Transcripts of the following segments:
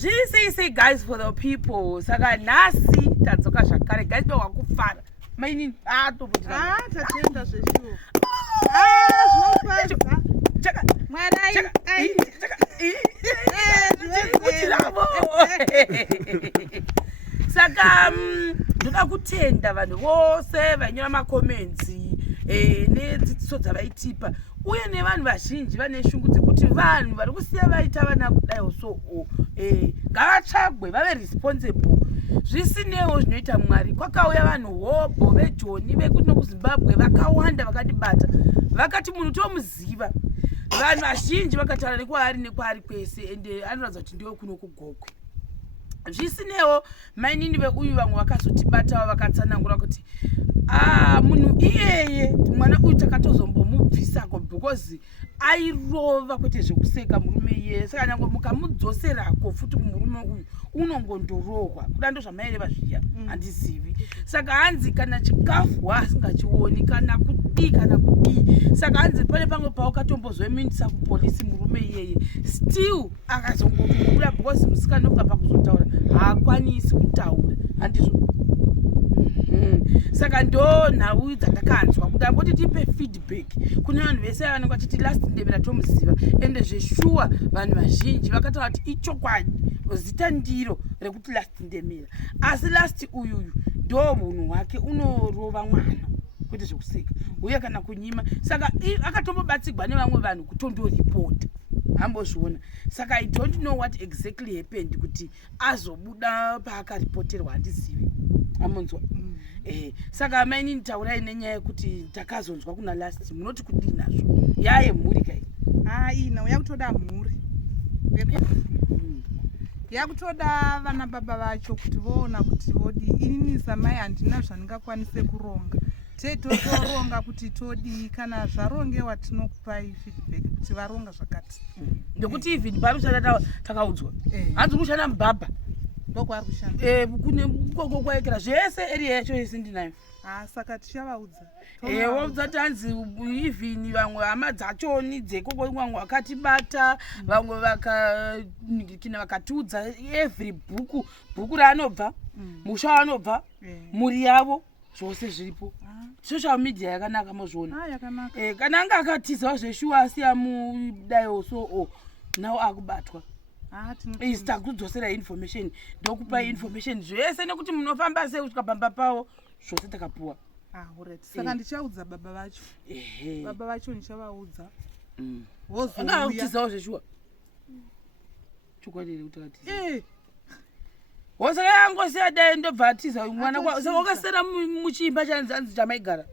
Zvisi guys for the people. Saka nasi tadzoka zvakare guys bewakufara. Maini tatenda zveshuwa. Zvinofadza. Chaka Mwana ai. Saka ndoda kutenda vanhu vose vanyora macomments nedzidziso dzavaitipa uye nevanhu vazhinji vane shungu dzekuti vanhu vari kusiya vaita vana kudaiwo so ngavatsvagwe vave responsible. Zvisinewo zvinoita Mwari. Kwakauya vanhu hobho vejoni vekuno kuZimbabwe vakawanda vakatibata vakati munhu tomuziva. Vanhu vazhinji vakataura nekwaari kwese ende anoratidza kuti ndiwo kuno kugokwe. Zvisinewo mainini veuyu vamwe vakazotibatawo vakatsanangura kuti munhu iyeye mwana uyu takatozombomubvisako because airova kwete zvekuseka murume iyeye. Saka nyange mukamudzoserako futi kumurume uyu unongondorohwa. Kuda ndo zvamaireva zviya handizivi. Saka hanzi kana chikafu asingachioni kana kudii. Saka hanzi pane pamwe paukatombozoemindisa kupolisi murume iyeye still akazongobuda because musikana ndokuda pakuzotaura haakwanisi kutaura handizvo. Saka ndo nhau dzandakanzwa kuti angoti tipe feedback kune vanhu vese vanenge vachiti last Ndemera tomuziva ende zveshuwa vanhu vazhinji vakataura kuti ichokwadi zita ndiro rekuti last Ndemera asi last uyuyu ndo munhu wake unorova mwana kwete zvekuseka uye kana kunyima. Saka akatombobatsigwa nevamwe vanhu kutondoripota hambozviona. Saka I don't know what exactly happened kuti azobuda paakaripoterwa handizivi amunzwa. Saka maini taurai nenyaya yekuti takazonzwa kuna last munoti kudii nazvo yaye mhuri kai ina yakutoda mhuri yakutoda vana baba vacho kuti voona kuti vodi inini samai handina zvandingakwanise kuronga totoronga kuti todii kana zvarongewa tinokupai feedback kuti varonga zvakati ndokuti even pari kushanda takaudzwa hanzi kushanda mubhabha ndokwari kushanda kune koko kwaekera zvese area yacho yese ndinayo. Saka tichavaudza waudza kuti hanzi even vamwe hama dzachoni dzekoko vamwe vakatibata vamwe vakatiudza every bhuku raanobva musha waanobva mhuri yavo zvose zviripo. Social media yakanaka mozviona. Kana anga akatizawo zveshuwa asiya mudayo so nawo akubatwa. Takudzosera information ndokupa information zvese nekuti munofamba sei kusvika pamba pawo zvose takapuwa. Saka ndichaudza baba vacho. Baba vacho ndichavaudza. Akatizawo zveshuwa. Chokwadi kutakatiza. Wosaka yangosiya dai ndobva atiza mwana kwa saka wakasera muchimba chanzi chamaigara.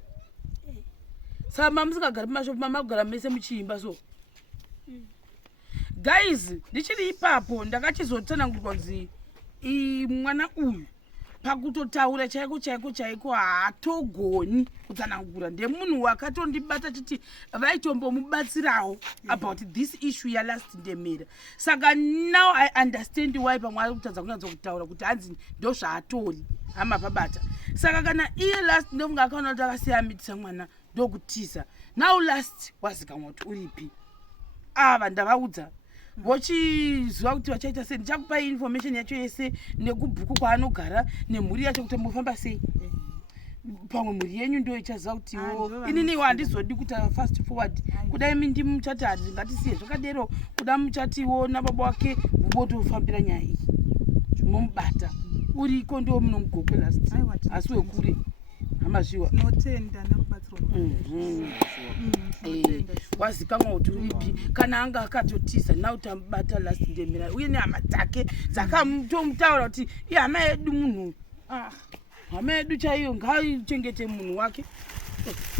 Saka mamusingagara mumashopu mamagara mese muchimba so. Guys, ndichiri ipapo ndakachizotsanangurwa kuti mwana uyu pakutotaura chaiko haatogoni kutsanangura. Ndemunhu wakatondibata chiti vaitombomubatsirawo about this issue ya last Ndemera. Saka now I understand why pamwe ari kutadza kunyanza kutaura kuti hanzi ndo zvaatori hama pabata. Saka kana iye last ndofunga akaona kuti akasiyamitisa mwana ndokutiza. Now last wazikamwa kuti uripi. Ndavaudza vochiziva kuti vachaita sei. Ndichakupai information yacho yese nekubhuku kwaanogara nemhuri yacho kuti mufamba sei. Pamwe mhuri yenyu ndo ichaziva kuti ininiwo handizodi kuti fast forward kudai mindi muchati handingatisiye zvakadero kuda muchatiwo nababa wake votofambira nyaya iyi momubata uriko ndo munomugokwe last asi wekure hamazviwa tinotenda nekubatsirwa wazikamwa kuti uripi. Kana anga akatotiza nawo tamubata last Ndemera uye nehama dzake dzakatomutaura kuti ihama yedu munhu hama yedu chaiyo ngaichengete munhu wake.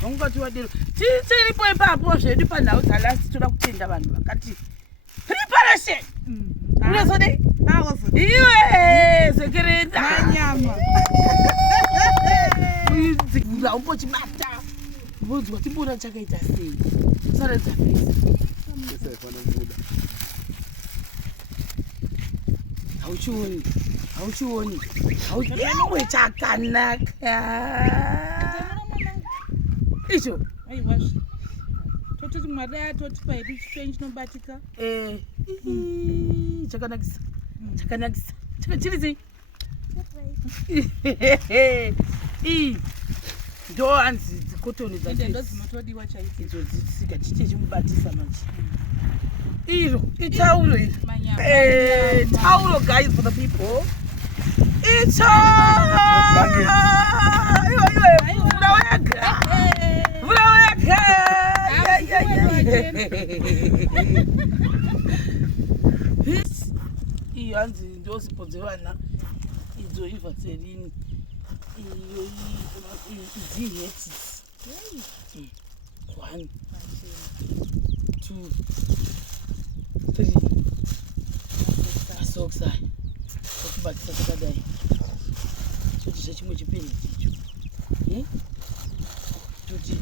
Vangati wadero tiripo ipapo zvedu panhau dzalast toda kutenda vanhu vakati preparation unozodei iwe zekereta manyama umbochibata vunzwa timbona chakaita sei saredza fesi hauchioni iwe chakanaka icho tototi mwari atotipa hedu chipenyu chinobatika chakanakisa chakanakisa chirizi ndo hanzi dzikotoni ndozinotodiwa chaizvo idzo dzisika tichichimubatisa manje iro itauro iro tauro guys for the people ito vula iyo hanzi ndosipodzevana idzo ivatserini iyo idzihetisi 1 2 3 asoksai okubatisa takadai kuti zvechimwe chipeni icho kuti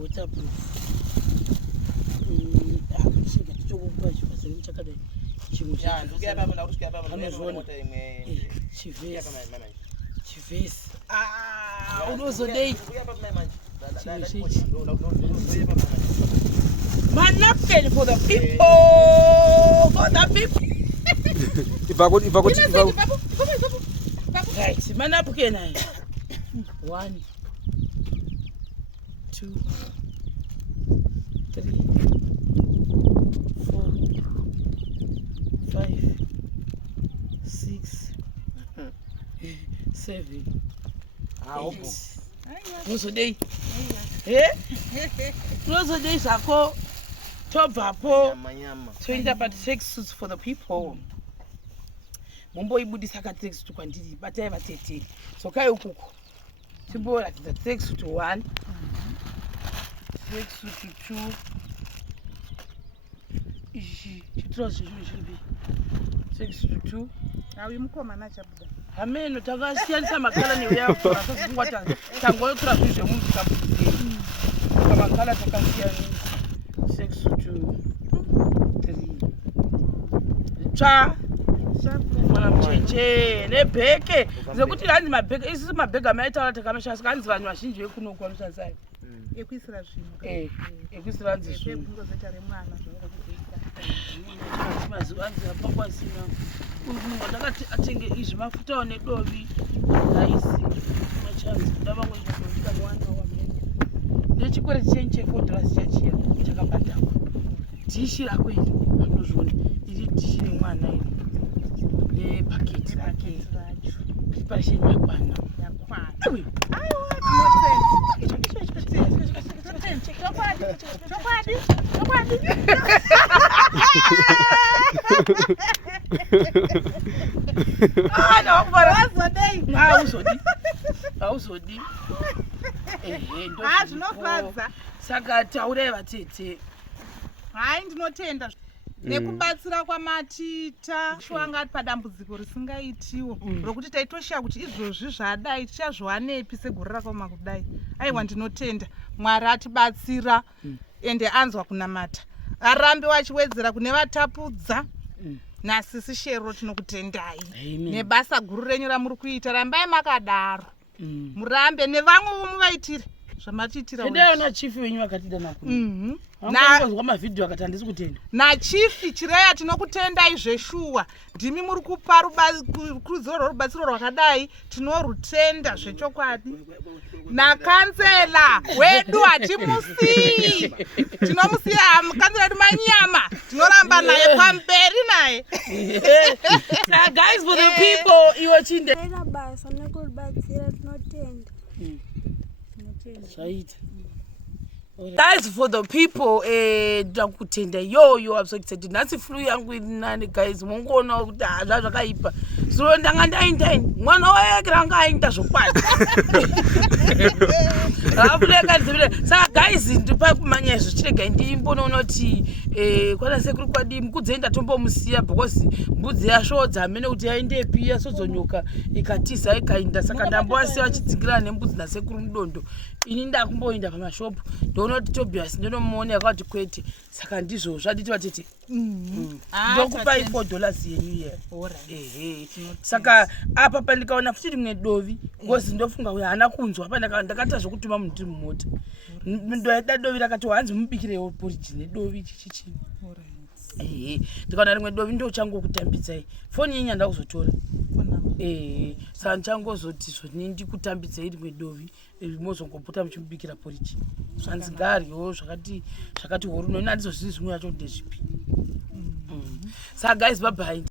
waterproof akushega tichokupa chipazeni chakadai chimwe chivhesi unozodei manapken for the people right manapken aya 1 2 3 4 5 6 7 unozodei unozodei zvako tobvapo toenda patracksuits for the people momboibudisa katracksuit kwandiri batai vatete sokai ukuko timboratidza tracksuit 1 tracksuit 2 ichi chitrouse chezvinhu chiripi tracksuit 2 awi mukomana chabuda hameno takasiyanisa makala neuyako asazingwa tangotora zvinhu zvemunhu tikabudisei pamakala takasiyanisa tracksuit 3 tsva mwana mucheche nebheke zekuti hanzi mabheke isusu mabhege amaitaura takamashasika hanzi vanhu vazhinji vekunoku vanoshandisai ekuisira zvinhu ekuisira hanzi zvinhu zvinhu remwana mazuva hanzi apakwasina ununga takati atenge izvi mafutawo nedovi raisi machanzi kuda vamwe zvadoika mwana wamene nechikwere chenyu che$4 chachiya chakabhadhakwa dhishi rako iri anozviona iri dhishi remwana iri nepaketi rake preparation yakwana hauzodi zvinofadza saka taurai vatete hai ndinotenda nekubatsira kwamatita shwanga ari padambudziko risingaitiwo rokuti taitoshiya kuti izvozvi zvadai tichazviwanepi segore rakaoma kudai aiwa ndinotenda mwari atibatsira ende anzwa kunamata arambe wachiwedzera kune vatapudza nasisi shero tinokutendai nebasa guru renyu ramuri kuita rambai makadaro murambe nevamwe muvaitire zvamatiitira ndaona chifi wenyu vakatidana kuazwa mavhidhiyo akati handisi kutenda nachifi chireya tinokutendai zveshuwa ndimi muri kupa rudziro rworubatsiro rwakadai tinorutenda zvechokwadi nakanzela wedu hatimusii tinomusiya kanzela wedu Manyama tinoramba naye pamberi naye guys for the people iwo chinde basa nekuribatsira tinotenda zvaita guys for the people ndakutenda yoyo absolutely nhasi flu yangu inani guys mongoona kuti hazva zvakaipa zviro ndanga ndaindaini mwana wake ranga ainda zvokwadi hafulekadzivile saka guys ndipa kumanya izvo chiregai ndimbonoona kuti kwana sekuru kwadi mukudzi enda tombomusiya because mbudzi yasvodza hamene kuti yaendepi yasodzonyoka ikatiza ikainda saka ndambowasiya vachidzingirana nembudzi nasekuru mudondo ini ndakumboinda pamashopu ndoona kuti Tobias ndinomuona yakati kwete saka ndizvo zvaditi vatete ndokupai $4 yenyu ye saka apa pandikaona futi rimwe dovi ngozi ndofunga uyo haana kunzwa apa ndakata zvokutuma munhu tiri mumota ndoida dovi rakati hanzi mubikirewo poriji nedovi chichichini ndikaona rimwe dovi ndochangokutambidzai foni yenyu handa kuzotora saka ndichangozoti zvoni ndikutambidzai rimwe dovi mozongopota muchimubikira poriji zvanzi ngaaryewo zvakati horu noni handizozvizi zvimwe yacho ndezvipi saka guys bye bye.